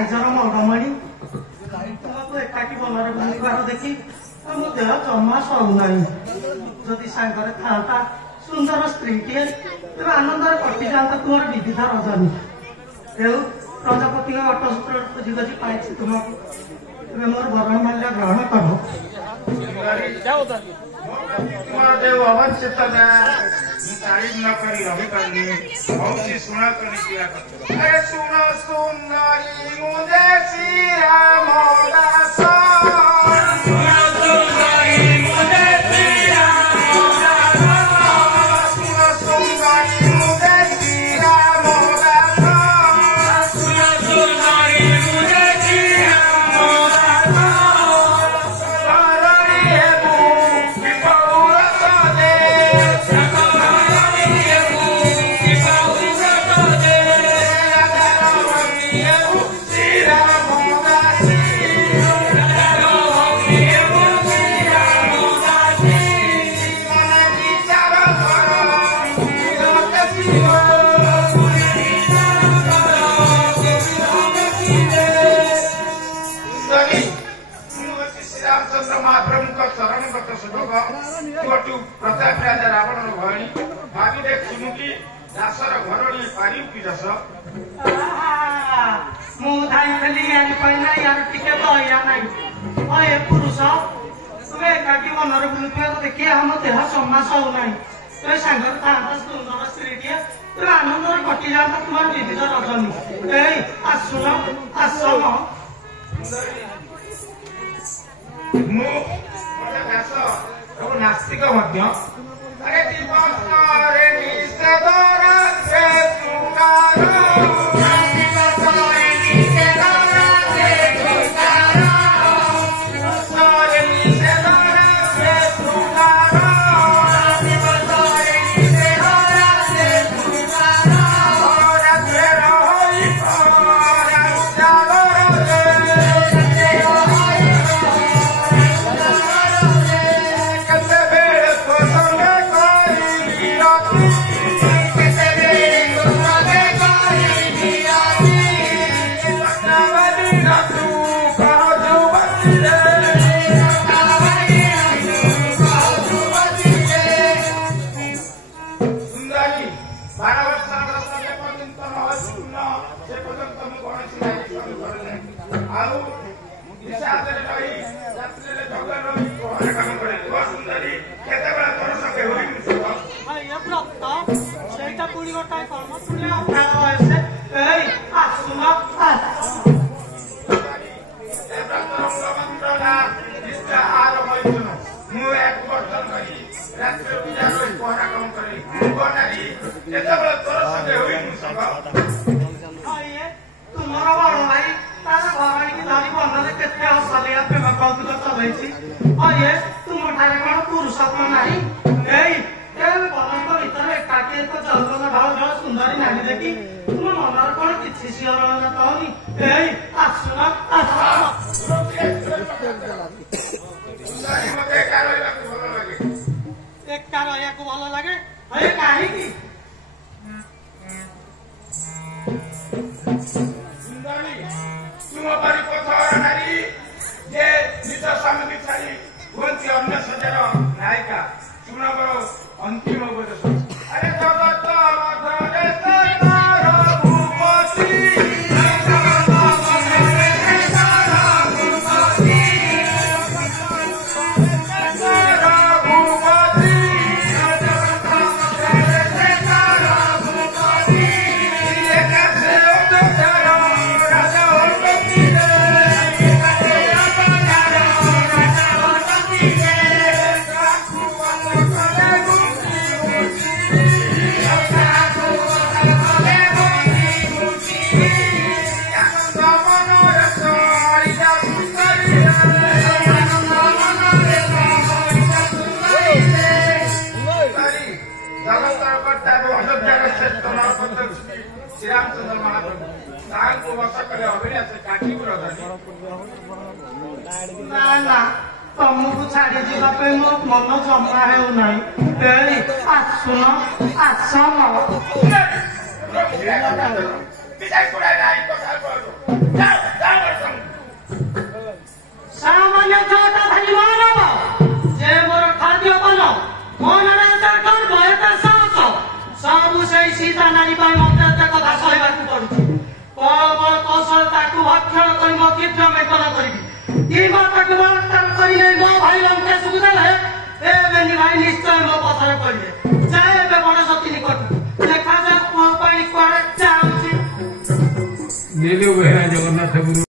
Scissor मौडमणि तुमको एकाकी बनरे बुलबार देखी मो देह जमा सरुना जदि सांगरे था सुंदर स्त्री टे तेरे आनंद कटि जाता तुम विविध रजनी प्रजापति अटसूत्र खोजी खोजी पाई तुमको मोर वरण माल्य ग्रहण कर अवश्य तारीफ न करी रही बहुत सुना कर सुनो सुंदरी मुझे प्रताप राजा रावण भणी भागी देख सुमुकी दासर घरणी पारी की दस मु धाई फेली यार पहिला यार टिके तो या नाही ओए पुरुष तुमे काकी मनर बुलुते देखि हम देह समास हो नाही तो सांगर था सुंदर स्त्री टिए तो आनंद कटि जाता तुम विविध रजनी ए आसुन आसम मु दास नास्तिक मध्य अरे दिवसरे निषेधर से सुकार श्रीरामचंद्र महाप्रभु तांको वर्ष करे अभिनय से काठी को ना ना तुमको छाड़ी जीवा पे मो मन जमा हेउ नाही ए आसुन आसम विजय कुड़ा नाही कथा बोलो जाओ ମନରେ ଏତେ ଗର୍ବ ଏତେ ସାହସ ସବୁ ସେଇ ସୀତା ନାରୀ ପାଇଁ ମତେ ଏତେ କଥା ସହିବାକୁ ପଡୁଛି। ବଳ ବଳ କୌଶଳ ତାକୁ ଭକ୍ଷଣ କରି ମୋ କ୍ଷିପ୍ର ମେଣ୍ଟନ କରିବି କିମ୍ବା ତାକୁ ବଳାତ୍କାର କରି ନେଇ ମୋ ଭାଇ ଲଙ୍କେଶକୁ ଦେଲେ ଏ ବେନି ଭାଇ ନିଶ୍ଚୟ ମୋ ପଛରେ ପଡିବେ। ଯାଏ ଏବେ ବଡ ସତୀ ନିକଟକୁ ଦେଖାଯାଉ ପୁଅ ପାଇଁ କୁଆଡେ ଯାଉଛି। ଜଗନ୍ନାଥ ଗୁରୁ।